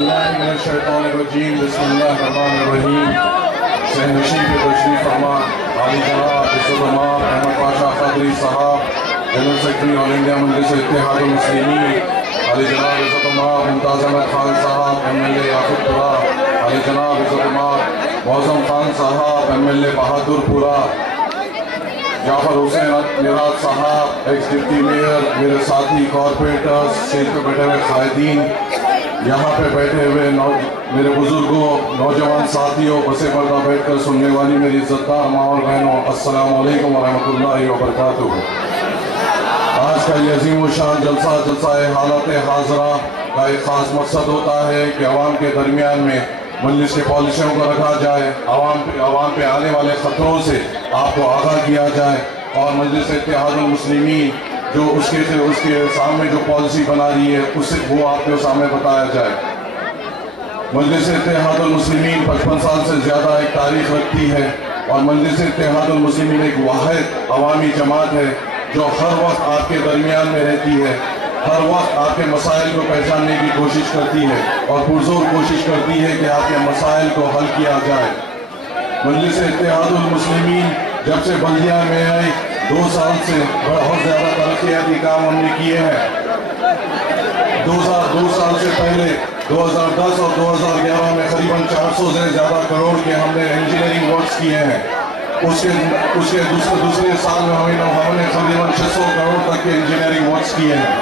بسم اللہ الرحمن الرحیم. سہنشین پہ تشریف فرما عالی جناب علماء احمد پاشا قادری صاحب، جنرل سیکرٹری آل انڈیا مجلس اتحاد المسلمین، عالی جناب علماء ممتاز احمد خان صاحب MLA یاقوت پورہ، عالی جناب علماء معظم خان صاحب MLA بہادر پورہ، جعفر حسین میراد صاحب ایکس ڈپٹی میئر، میرے ساتھی کارپوریٹرز، اسٹیج پہ بیٹھے ہوئے قائدین، یہاں پہ بیٹھے ہوئے میرے بزرگوں، نوجوان ساتھیوں، بسے پردہ بیٹھ کر سننے والی میری عزتدار ماں اور بہنوں، السلام علیکم ورحمۃ اللہ وبرکاتہ. آج کا یہ عظیم و شان جلسہ حالت حاضرہ کا ایک خاص مقصد ہوتا ہے کہ عوام کے درمیان میں مجلس کی پالیسیوں کو رکھا جائے، عوام پہ آنے والے خطروں سے آپ کو آگاہ کیا جائے، اور مجلس اتحاد المسلمین جو اس کے سامنے جو پالیسی بنا رہی ہے اس سے وہ آپ کے سامنے بتایا جائے. مجلس اتحاد المسلمین 55 سال سے زیادہ ایک تاریخ رکھتی ہے، اور مجلس اتحاد المسلمین ایک واحد عوامی جماعت ہے جو ہر وقت آپ کے درمیان میں رہتی ہے، ہر وقت آپ کے مسائل کو پہچاننے کی کوشش کرتی ہے اور پرزور کوشش کرتی ہے کہ آپ کے مسائل کو حل کیا جائے. مجلس اتحاد المسلمین جب سے بلدیہ میں آئی 2 سال سے بہت زیادہ ترقیاتی کام ہم نے کیے ہیں. 2 سال سے پہلے 2010 اور 2011 میں قریباً 400 سے زیادہ کروڑ کے ہم نے انجینئرنگ ورکس کیے ہیں. اس کے دوسرے سال میں ہم نے قریباً 600 کروڑ تک کے انجینئرنگ ورکس کیے ہیں.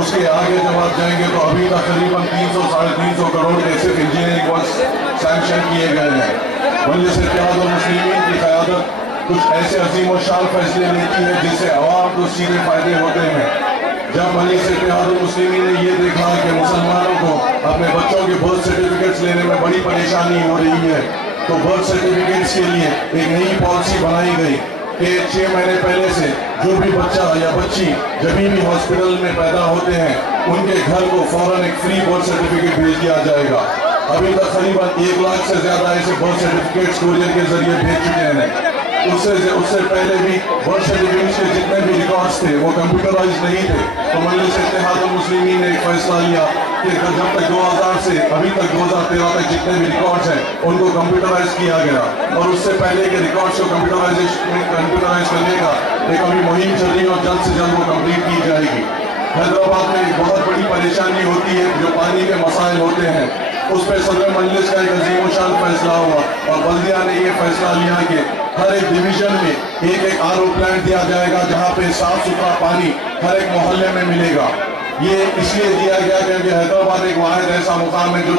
اس کے آگے جب آپ جائیں گے تو ابھی تک قریباً 300-350 کروڑ کے صرف انجینئرنگ ورکس سینکشن کیے گئے ہیں. مجلس اتحاد المسلمین کی قیادت کچھ ایسے عظیم و شان فیصلے لیتی ہے جس سے عوام کو سیدھے فائدے ہوتے ہیں. جب مجلس اتحاد المسلمین نے یہ دیکھا کہ مسلمانوں کو اپنے بچوں کے برتھ سرٹیفکیٹس لینے میں بڑی پریشانی ہو رہی ہے، تو برتھ سرٹیفکیٹس کے لیے ایک نئی پالیسی بنائی گئی کہ 6 مہینے پہلے سے جو بھی بچہ یا بچی جب بھی ہاسپٹل میں پیدا ہوتے ہیں ان کے گھر کو فوراً ایک فری برتھ سرٹیفکیٹ بھیج دیا جائے گا. ابھی تک قریباً 1 لاکھ سے زیادہ ایسے برتھ سرٹیفکیٹس کوریئر کے ذریعے بھیج چکے ہیں. اس سے پہلے بھی برتھ سرٹیفکیٹس کے جتنے بھی ریکارڈز تھے وہ کمپیوٹرائز نہیں تھے، تو مجلس اتحاد المسلمین نے ایک فیصلہ لیا کہ جب تک 2000 سے ابھی تک 2013 تک جتنے بھی ریکارڈز ہیں ان کو کمپیوٹرائز کیا گیا، اور اس سے پہلے کے ریکارڈز کو کمپیوٹرائز کرنے کا ایک ابھی مہم چل رہی ہے اور جلد سے جلد وہ کمپلیٹ کی جائے گی. حیدرآباد میں ایک بہت بڑی پریشانی ہوتی ہے جو پانی کے مسائل ہوتے ہیں، اس پہ صدر مجلس کا ایک عظیم و شان فیصلہ ہوا اور بلدیہ نے یہ فیصلہ لیا کہ ہر ایک ڈویژن میں ایک RO پلانٹ دیا جائے گا جہاں پہ صاف ستھرا پانی ہر ایک محلے میں ملے گا. یہ اس لیے دیا گیا کیونکہ حیدرآباد ایک واحد ایسا مقام ہے جو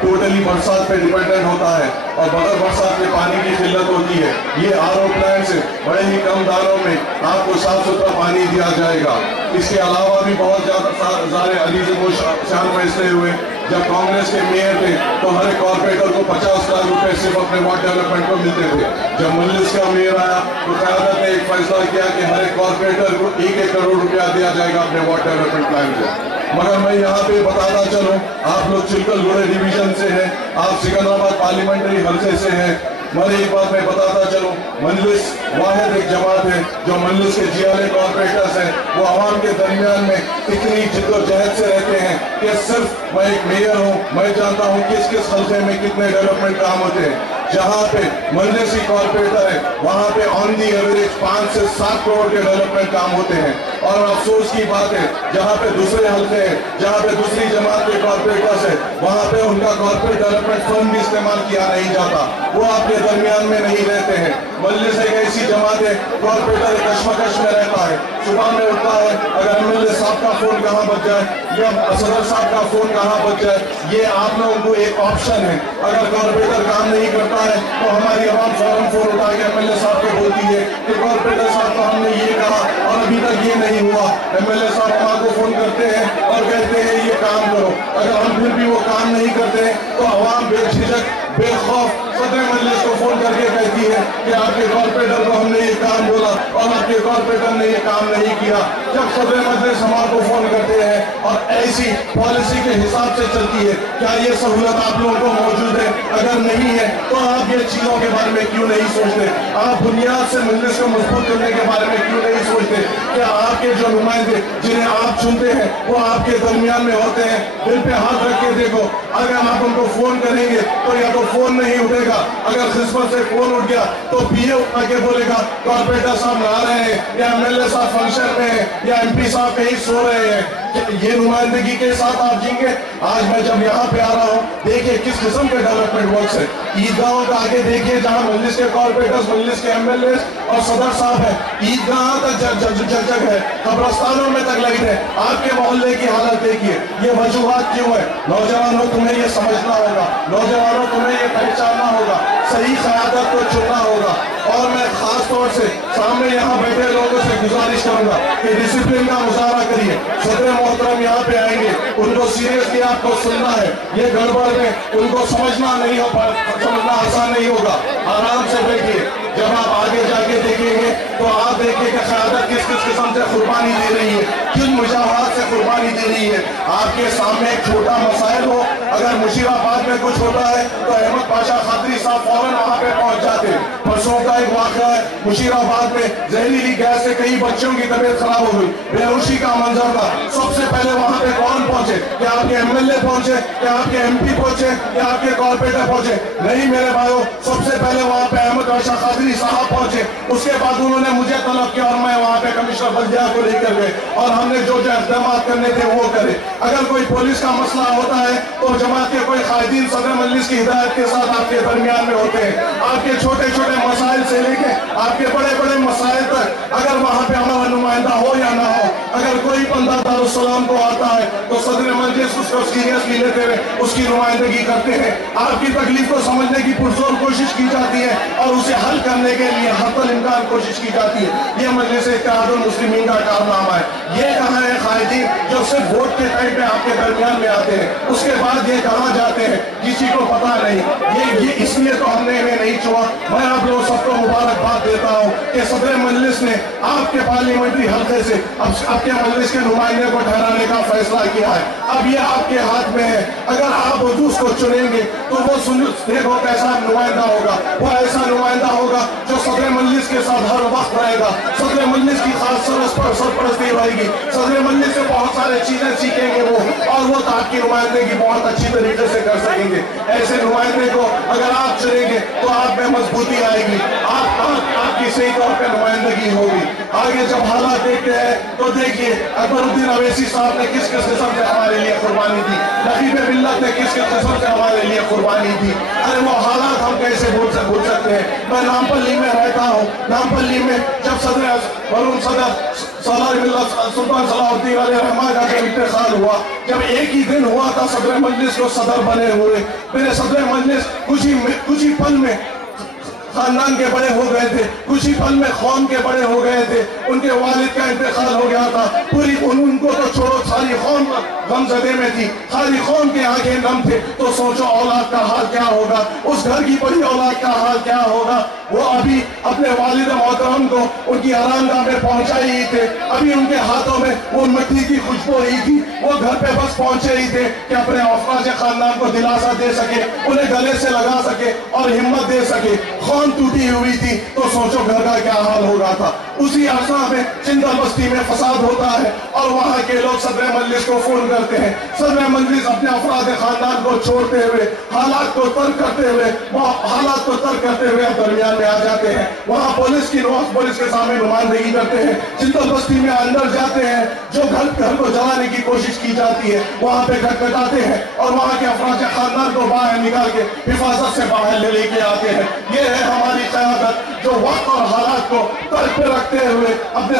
ٹوٹلی برسات پہ ڈیپینڈنٹ ہوتا ہے اور بغیر برسات کے پانی کی قلت ہوتی ہے. یہ RO پلانٹ سے بڑے ہی کم دانوں میں آپ کو صاف ستھرا پانی دیا جائے گا. اس کے علاوہ بھی بہت زیادہ عزیز و شان فیصلے ہوئے. جب کانگریس کے میئر تھے تو ہر ایک کارپوریٹر کو 50 لاکھ روپے صرف اپنے وارڈ ڈیولپمنٹ کو ملتے تھے. جب مجلس کا میئر آیا تو قیادت نے ایک فیصلہ کیا کہ ہر ایک کارپوریٹر کو 1 کروڑ روپیہ دیا جائے گا اپنے وارڈ ڈیولپمنٹ پلان کو. مگر میں یہاں پہ بتاتا چلوں، آپ لوگ چلکل گوڑے ڈویژن سے ہیں، آپ سکندرآباد پارلیمنٹری حلقے سے ہیں، مگر ایک بات میں بتاتا چلوں، مجلس واحد ایک جماعت ہے جو مجلس کے GLA کارپوریٹرز ہیں وہ عوام کے درمیان میں اتنی جد و جہد سے رہتے ہیں کہ صرف میں ایک میئر ہوں، میں جانتا ہوں کس حلقے میں کتنے ڈیولپمنٹ کام ہوتے ہیں. جہاں پہ مجلسی کارپوریٹر ہے وہاں پہ آن دی ایوریج 5 سے 7 کروڑ کے ڈیولپمنٹ کام ہوتے ہیں. اور افسوس کی بات ہے جہاں پہ دوسرے حلقے ہیں، جہاں پہ دوسری جماعت کے کارپوریٹرز ہیں، وہاں پہ ان کا کارپوریٹ ڈیولپمنٹ فنڈ بھی استعمال کیا نہیں جاتا، وہ آپ کے درمیان میں نہیں رہتے ہیں. مجلس ایک ایسی جماعت ہے، کارپوریٹر کشمکش میں رہتا ہے، صبح میں اٹھتا ہے اگر MLA صاحب کا فون کہاں بچ جائے یا صدر صاحب کا فون کہاں بچ جائے، یہ آپ لوگوں کو ایک آپشن ہے. اگر کارپوریٹر کام نہیں کرتا ہے تو ہماری عوام فوراً فون اٹھا کے MLA صاحب کو بولتی ہے کہ کارپوریٹر صاحب کو ہم نے یہ کہا اور ابھی تک یہ نہیں ہوا. MLA صاحب ہمارے کو فون کرتے ہیں اور کہتے ہیں یہ کام کرو. اگر ہم پھر بھی وہ کام نہیں کرتے ہیں تو عوام بے جھجک بے خوف صدر مجلس کو فون کر کے کہتی ہے کہ آپ کے کارپوریٹر کو ہم نے یہ کام بولا اور آپ کے کارپوریٹر نے یہ کام نہیں کیا. جب صدر مجلس ہمارے کو فون کرتے ہیں اور ایسی پالیسی کے حساب سے چلتی ہے، کیا یہ سہولت آپ لوگوں کو موجود ہے؟ اگر نہیں ہے تو آپ یہ چیزوں کے بارے میں کیوں نہیں سوچتے؟ آپ بنیاد سے مجلس کو مضبوط کرنے کے بارے میں کیوں نہیں سوچتے؟ کہ آپ کے جو نمائندے جنہیں آپ چنتے ہیں وہ آپ کے درمیان میں ہوتے ہیں، دل پہ ہاتھ رکھ کے بیٹے کو اگر آپ ان کو فون کریں گے تو یا تو فون نہیں اٹھے گا، اگر خدمت سے فون اٹھ گیا تو پی اے اٹھا کے بولے گا کارپوریٹر صاحب نہ رہے ہیں یا ایم ایل اے صاحب فنکشن میں ہیں یا ایم پی صاحب کہیں سو رہے ہیں۔ یہ نمائندگی کے ساتھ آپ جیں گے؟ آج میں جب یہاں پہ آ رہا ہوں دیکھیے کس قسم کے ڈیولپمنٹ ورکس ہیں۔ عیدگاہوں کا آگے دیکھیے جہاں مجلس کے کارپوریٹرز، مجلس کے ایم ایل اے اور صدر صاحب ہیں، عیدگاہ تک جگ ہے، قبرستانوں میں تک لائٹ ہے۔ آپ کے محلے کی حالت دیکھیے، یہ وجوہات کیوں ہے؟ نوجوانوں تمہیں یہ سمجھنا ہوگا، نوجوانوں تمہیں یہ پہچاننا ہوگا، صحیح قیادت کو چننا ہوگا۔ اور میں خاص طور سے سامنے یہاں بیٹھے لوگوں سے گزارش کروں گا کہ ڈسپلن کا مظاہرہ کریے۔ صدر محترم یہاں پہ آئیں گے، ان کو سیریسلی آپ کو سننا ہے، یہ گڑبڑ میں ان کو سمجھنا آسان نہیں ہوگا۔ آرام سے بیٹھیے، جب آپ آگے جا کے دیکھیں گے تو آپ دیکھیں کہ قیادت کس قسم سے قربانی دے رہی ہے، کن مجاہدات سے قربانی دے رہی ہے۔ آپ کے سامنے ایک چھوٹا مسائل ہو، اگر مشیر آباد میں کچھ ہوتا ہے تو احمد پاشا خاطری صاحب فوراً وہاں پہ پہنچ جاتے ہیں۔ پرسوں کا ایک واقعہ ہے، مشیر آباد میں زہریلی گیس سے کئی بچوں کی طبیعت خراب ہو گئی، بے ہوشی کا منظر تھا۔ سب سے پہلے وہاں پہ کون پہنچے؟ کیا آپ کے ایم ایل اے پہنچے؟ کیا آپ کے ایم پی پہنچے؟ کیا آپ کے کارپوریٹر پہنچے؟ نہیں میرے بھائیو، سب سے پہلے وہاں پہ احمد پاشا خاطری صاحب پہنچے۔ اس کے بعد انہوں نے مجھے طلب کیا اور میں وہاں پہ کمشنر بلدیہ کو لے کر گئے اور ہم نے جو اقدامات کرنے تھے وہ کرے۔ اگر کوئی پولیس کا مسئلہ ہوتا ہے تو جماعت کے کوئی قائدین صدر مجلس کی ہدایت کے ساتھ آپ کے درمیان میں ہوتے ہیں۔ آپ کے چھوٹے چھوٹے مسائل سے لے کے آپ کے بڑے بڑے مسائل تک، اگر وہاں پہ ہمارا نمائندہ ہو یا نہ ہو، اگر کوئی بندہ دارالسلام کو آتا ہے تو صدر مجلس اس کو سیریسلی لیتے ہوئے اس کی نمائندگی کرتے ہیں۔ آپ کی تکلیف کو سمجھنے کی پرزور کوشش کی جاتی ہے اور اسے حل کرنے کے لیے حتی الامکان کوشش کی جاتی ہے۔ یہ مجلس اتحاد المسلمین کا کارنامہ ہے۔ یہ کہاں ہے قائدین جو صرف ووٹ کے ٹائم پہ آپ کے درمیان میں آتے ہیں، اس کے بعد یہ کہاں جاتے ہیں کسی کو پتا نہیں۔ یہ اس لیے تو ہم نے انہیں نہیں چھوڑا۔ میں آپ لوگ سب کو مبارکباد دیتا ہوں کہ صدر مجلس نے آپ کے پارلیمنٹری حلقے سے آپ کے مجلس کے نمائندے کو ٹھہرانے کا فیصلہ کیا ہے۔ اب یہ آپ کے ہاتھ میں ہے، اگر آپ اس کو چنیں گے تو وہ دیکھو کیسا نمائندہ ہوگا۔ وہ ایسا نمائندہ ہوگا جو صدر مجلس کے ساتھ ہر وقت رہے گا، صدر مجلس کی خاص سرپرستی رہے گی، صدر مجلس سے بہت سارے چیزیں سیکھیں گے وہ، اور وہ آپ کی نمائندگی بہت اچھی طریقے سے کر سکیں گے۔ ایسے نمائندے کو اگر آپ چنیں گے تو آپ میں مضبوطی آئے گی، آپ کی صحیح طور پہ نمائندگی ہوگی۔ آگے جب حالات دیکھتے ہیں تو دیکھیے اکبر الدین اویسی صاحب نے کس قسم سے ہمارے لیے قربانی دی، نقیب ملت نے کس قسم سے ہمارے لیے قربانی دی۔ ارے وہ حالات ہم کیسے بھول سکتے ہیں؟ میں نامپلی میں رہتا ہوں، نامپلی میں جب صدر سلطان صلاح الدین علیہ الرحمہ کا جب انتقال ہوا، جب ایک ہی دن ہوا تھا صدر مجلس کو صدر بنے ہوئے، میرے صدر مجلس کچھ ہی پل میں خاندان کے بڑے ہو گئے تھے، کچھ ہی پل میں قوم کے بڑے ہو گئے تھے۔ ان کے والد کا انتقال ہو گیا تھا، پوری ان کو تو چھوڑو، ساری قوم غم زدے میں تھی، ساری قوم کے آنکھیں نم تھے۔ تو سوچو اولاد کا حال کیا ہوگا، اس گھر کی بڑی اولاد کا حال کیا ہوگا۔ وہ ابھی اپنے والد محترم کو ان کی آرامگاہ میں پہنچائے ہی تھے، ابھی ان کے ہاتھوں میں وہ مٹی کی خوشبو ہی تھی، وہ گھر پہ بس پہنچے ہی تھے کہ اپنے افراج خاندان کو دلاسا دے سکے، انہیں گلے سے لگا سکے اور ہمت دے سکے۔ قوم ٹوٹی ہوئی تھی تو سوچو گھر کا کیا حال ہو رہا تھا۔ اسی عرصہ میں چندر بستی میں فساد ہوتا ہے اور وہاں کے لوگ صدر مجلس کو فون کرتے ہیں، صدر مجلس اپنے افراد خاندان کو چھوڑتے ہوئے، حالات کو ترک کرتے ہوئے درمیان میں آ جاتے ہیں۔ وہاں پولیس کے سامنے نمائندگی کرتے ہیں، چندر بستی میں اندر جاتے ہیں، جو گھر کو جلانے کی کوشش کی جاتی ہے وہاں پہ کھٹکھٹاتے ہیں اور وہاں کے افراد خاندان کو باہر نکال کے حفاظت سے باہر لے کے آتے ہیں۔ یہ ہے ہماری قیادت جو وقت اور حالات کو طرف پہ رکھتے ہوئے، اپنے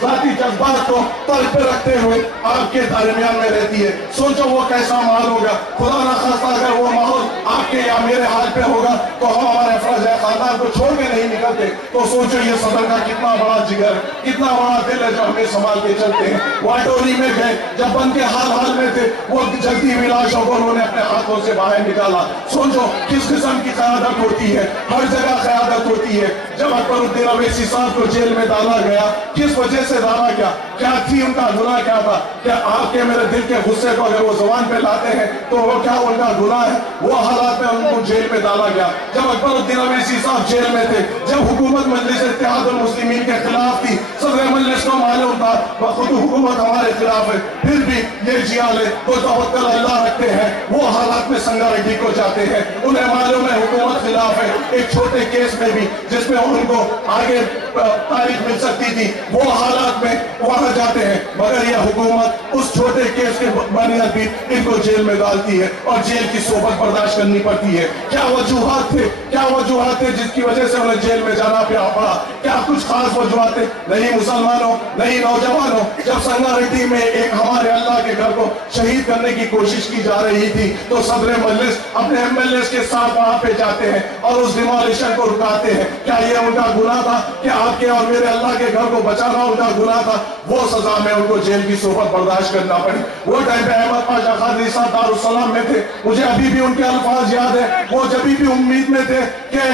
ذاتی جذبات کو طرف پہ رکھتے ہوئے آپ کے درمیان میں رہتی ہے۔ سوچو وہ کیسا ماحول ہوگا، خدا نہ خواستہ اگر وہ ماحول آپ کے یا میرے حال پہ ہوگا تو ہم ہمارے افراد خاندان کو چھوڑ کے نہیں نکلتے۔ تو سوچو یہ صدر کا کتنا بڑا جگر، کتنا بڑا دل ہے جو ہمیں سنبھال کے چلتے ہیں۔ واٹوری میں گئے، جب بن کے حال میں تھے، وہ جلدی ہوئی لاشوں کو انہوں نے اپنے ہاتھوں سے باہر نکالا۔ سوچو کس قسم کی قیادت ہوتی ہے، ہر جگہ قیادت ہوتی ہے۔ جب اکبر الدین اویسی صاحب کو جیل میں ڈالا گیا، کس وجہ سے ڈالا گیا؟ کیا تھی ان کا گناہ کیا تھا؟ کیا آپ کے میرے دل کے غصے کو اگر وہ زبان پہ لاتے ہیں تو وہ کیا ان کا گناہ ہے؟ وہ حالات میں ان کو جیل میں ڈالا گیا۔ جب اکبر الدین اویسی صاحب جیل میں تھے، جب حکومت مجلس اتحاد المسلمین کے خلاف تھی، صدر مجلس کو معلوم تھا خود حکومت ہمارے خلاف ہے، پھر بھی یہ جیالے تو توکل اللہ رکھتے ہیں، وہ حالات میں سنگاریڈی کو جاتے ہیں، انہیں معلوم ہے حکومت خلاف ہے، ایک چھوٹے کیس میں بھی جس میں ان کو آگے تاریخ مل سکتی تھی، وہ حالات میں وہاں جاتے ہیں، مگر یہ حکومت اس چھوٹے کیس کے بنیاد بھی ان کو جیل میں ڈالتی ہے اور جیل کی صحبت برداشت کرنی پڑتی ہے۔ کیا وجوہات تھے جس کی وجہ سے انہیں جیل میں جانا پڑا؟ کیا کچھ خاص وجوہات تھے؟ نہیں مسلمانوں، نہیں نوجوانوں، جب سنگاریڈی میں ایک ہمارے اللہ کے گھر کو شہید کرنے کی کوشش کی جا رہی تھی تو صدر مجلس اپنے MLAs کے ساتھ وہاں پہ جاتے ہیں اور اس ڈیمولیشن کو رکاتے ہیں۔ کیا یہ ان کا گناہ تھا کہ آپ کے اور میرے اللہ کے گھر کو بچانا ان کا گناہ تھا؟ وہ سزا میں ان کو جیل کی صحبت برداشت کرنا پڑی۔ وہ ٹائم پہ احمد پاشا قادری صاحب دارالسلام میں تھے، مجھے ابھی بھی ان کے الفاظ یاد ہے، وہ جبھی بھی امید میں تھے کہ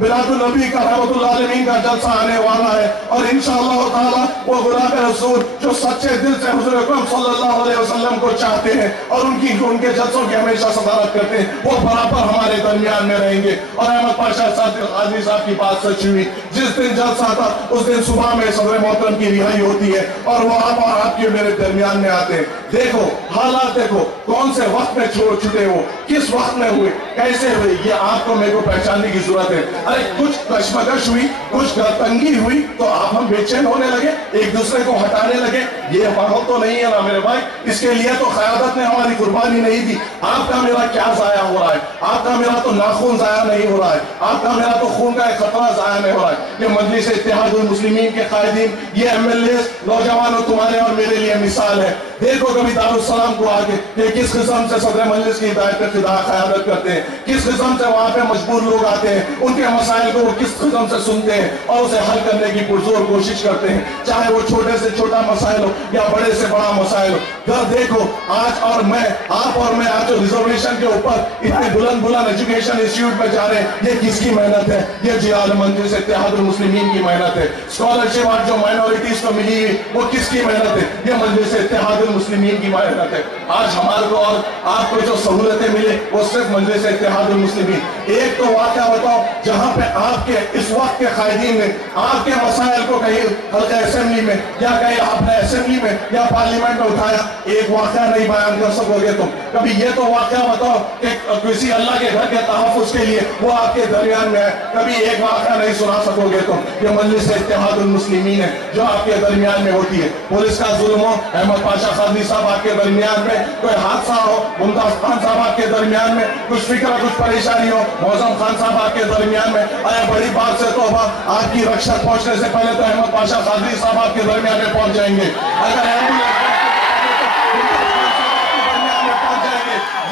بلاد النبی کا رحمت اللہ عالمین کا جلسہ آنے والا ہے اور انشاءاللہ تعالی وہ غلام رسول جو سچے دل سے حضور اکرم صلی اللہ علیہ وسلم کو چاہتے ہیں اور ان کے جلسوں کی ہمیشہ صدارت کرتے ہیں، وہ برابر ہمارے درمیان میں رہیں گے۔ اور احمد پاشا قادری صاحب کی بات سچ ہوئی، جس دن جلسہ تھا اس دن صبح میں صدر محترم کی رہائی ہوتی ہے اور وہ آپ کے میرے درمیان میں آتے ہیں۔ دیکھو حالات، دیکھو کون سے وقت میں چھوٹے ہو، کس وقت میں ہوئے، کیسے ہوئے، یہ آپ کو میرے کو پہچاننے کی ضرورت ہے۔ ارے کچھ کشمکش ہوئی، کچھ تنگی ہوئی تو آپ ہم بے چین ہونے لگے، ایک دوسرے کو ہٹانے لگے، یہ ماحول تو نہیں ہے نا میرے بھائی۔ اس کے لیے تو قیادت نے ہماری قربانی نہیں دی۔ آپ کا میرا کیا ضائع ہو رہا ہے؟ آپ کا میرا تو ناخون ضائع نہیں ہو رہا ہے، آپ کا میرا تو خون کا ایک قطرہ ضائع نہیں ہو رہا ہے۔ یہ مجلس اتحاد المسلمین کے قائدین، یہ MLAs، نوجوانوں تمہارے اور میرے لیے مثال ہے۔ دیکھو کبھی دارالسلام کو آگے کہ کس قسم سے صدر مجلس کی ہدایت پہ قیادت کرتے ہیں، کس قسم سے وہاں پہ مجبور لوگ آتے ہیں، ان کے مسائل کو وہ کس قسم سے سنتے ہیں اور اسے حل کرنے کی پرزور کوشش کرتے ہیں، چاہے وہ چھوٹے سے چھوٹا مسائل ہو یا بڑے سے بڑا مسائل ہو۔ گھر دیکھو آج اور میں، آپ اور میں آج جو ریزرویشن کے اوپر اتنے بلند ایجوکیشن انسٹیٹیوٹ میں جا رہے ہیں، یہ کس کی محنت ہے؟ یہ جیال مجلس اتحاد المسلمین کی محنت ہے۔ اسکالرشپ آج جو مائنورٹیز کو ملی ہے وہ کس کی محنت ہے؟ یہ مجلس اتحاد المسلمین کی محنت ہے۔ آج ہمارے کو اور آپ کو جو سہولتیں ملے وہ صرف مجلس اتحاد المسلمین۔ ایک تو واقعہ بتاؤ جہاں پہ آپ کے اس وقت کے قائدین نے آپ کے مسائل کو کہیں حلقہ اسمبلی میں یا کہیں اپنے اسمبلی میں یا پارلیمنٹ میں اٹھایا، ایک واقعہ نہیں بیان کر سکو گے تم۔ کبھی یہ تو واقعہ بتاؤ کہ کسی اللہ کے گھر کے تحفظ کے لیے وہ آپ کے درمیان میں ہے، کبھی ایک واقعہ نہیں سنا سکو گے تم۔ یہ مجلس اتحاد المسلمین ہے جو آپ کے درمیان میں ہوتی ہے۔ پولیس کا ظلم ہو، احمد پاشا قادری صاحب آپ کے درمیان میں، کوئی حادثہ ہو، ممتاز خان صاحب آپ کے درمیان میں، کچھ فکر کچھ پریشانی ہو، معظم خان صاحب آپ کے درمیان میں، ارے بڑی بات سے توبہ، آپ کی رکشت پہنچنے سے پہلے تو احمد پاشا قادری صاحب آپ کے درمیان میں پہنچ جائیں گے۔ اگر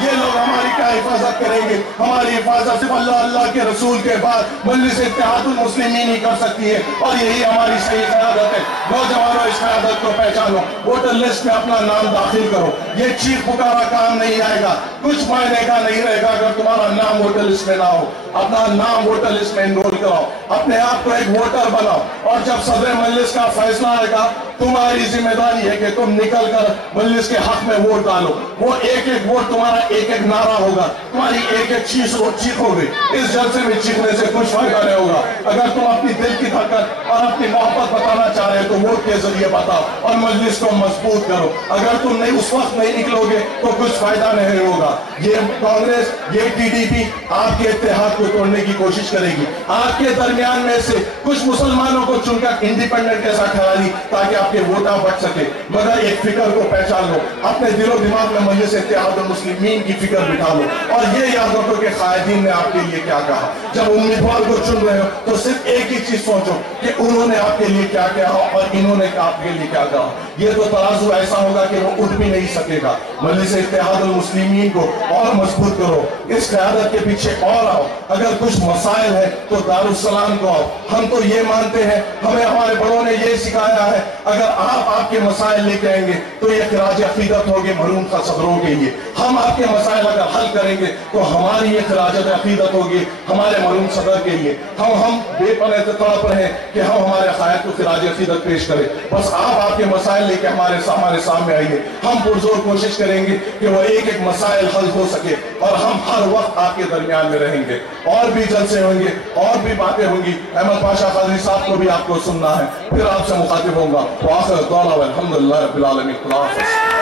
یہ لوگ ہماری کیا حفاظت کریں گے؟ ہماری حفاظت صرف اللہ کے رسول کے بعد مجلس اتحاد المسلمین ہی کر سکتی ہے اور یہی ہماری صحیح قیادت ہے۔ نوجوانوں اس قیادت کو پہچانو، ووٹر لسٹ میں اپنا نام داخل کرو۔ یہ چیخ پکارا کام نہیں آئے گا، کچھ معنی کا نہیں رہے گا اگر تمہارا نام ووٹر لسٹ میں نہ ہو۔ اپنا نام ووٹر لسٹ میں انرول کراؤ، اپنے آپ کو ایک ووٹر بناؤ اور جب صدر مجلس کا فیصلہ آئے گا تمہاری ذمہ داری ہے کہ تم نکل کر مجلس کے حق میں ووٹ ڈالو۔ وہ ایک ایک ووٹ تمہارا ایک ایک نعرہ ہوگا، تمہاری ایک ایک چیخ ہوگی۔ اس جلسے میں چیخنے سے کچھ فائدہ نہیں ہوگا۔ اگر تم اپنی دل کی طاقت اور اپنی محبت بتانا چاہ رہے تو ووٹ کے ذریعے بتاؤ اور مجلس کو مضبوط کرو۔ اگر تم نہیں اس وقت نہیں نکلو گے تو کچھ فائدہ نہیں ہوگا۔ یہ کانگریس، یہ TDP آپ کے اتحاد کو توڑنے کی کوشش کرے گی۔ آپ کے درمیان میں سے کچھ مسلمانوں کو چن کر انڈیپینڈنٹ ایسا ٹھہرا دی تاکہ آپ کے ووٹر بچ سکے، مگر ایک فکر کو پہچان لو، اپنے دل و دماغ میں مجلس اتحاد المسلمین کی فکر بٹھا لو اور یہ یاد رکھو کہ قائدین نے آپ کے لیے کیا کہا۔ جب امیدوار کو چن رہے ہو تو صرف ایک ہی چیز سوچو کہ انہوں نے آپ کے لیے کیا کہا اور انہوں نے آپ کے لیے کیا کہا۔ یہ تو ترازو ایسا ہوگا کہ وہ اٹھ بھی نہیں سکے گا۔ مجلس اتحاد المسلمین کو اور مضبوط کرو، اس قیادت کے پیچھے اور آؤ۔ اگر کچھ مسائل ہے تو دارالسلام کو آؤ۔ ہم تو یہ مانتے ہیں، ہمیں ہمارے بڑوں نے یہ سکھایا ہے، اگر آپ کے مسائل لے کے آئیں گے تو یہ خراج عقیدت ہوگے مرحوم صدروں کے لیے۔ ہم آپ کے مسائل اگر حل کریں گے تو ہماری یہ خراج عقیدت ہوگی ہمارے مرحوم صدر کے لیے۔ ہم بے پناہ طور ہیں کہ ہم ہمارے قائد کو خراج عقیدت پیش کریں۔ بس آپ کے مسائل لے کے ہمارے سامنے آئیے، ہم پرزور کوشش کریں گے کہ وہ ایک ایک مسائل حل ہو سکے اور ہم ہر وقت آپ کے درمیان میں رہیں گے۔ اور بھی جلسے ہوں گے، اور بھی باتیں ہوں گی۔ احمد پاشا قادری صاحب کو بھی آپ کو سننا ہے، پھر آپ سے مخاطب ہوں گا۔ وآخر دعوانا الحمدللہ رب العالمین۔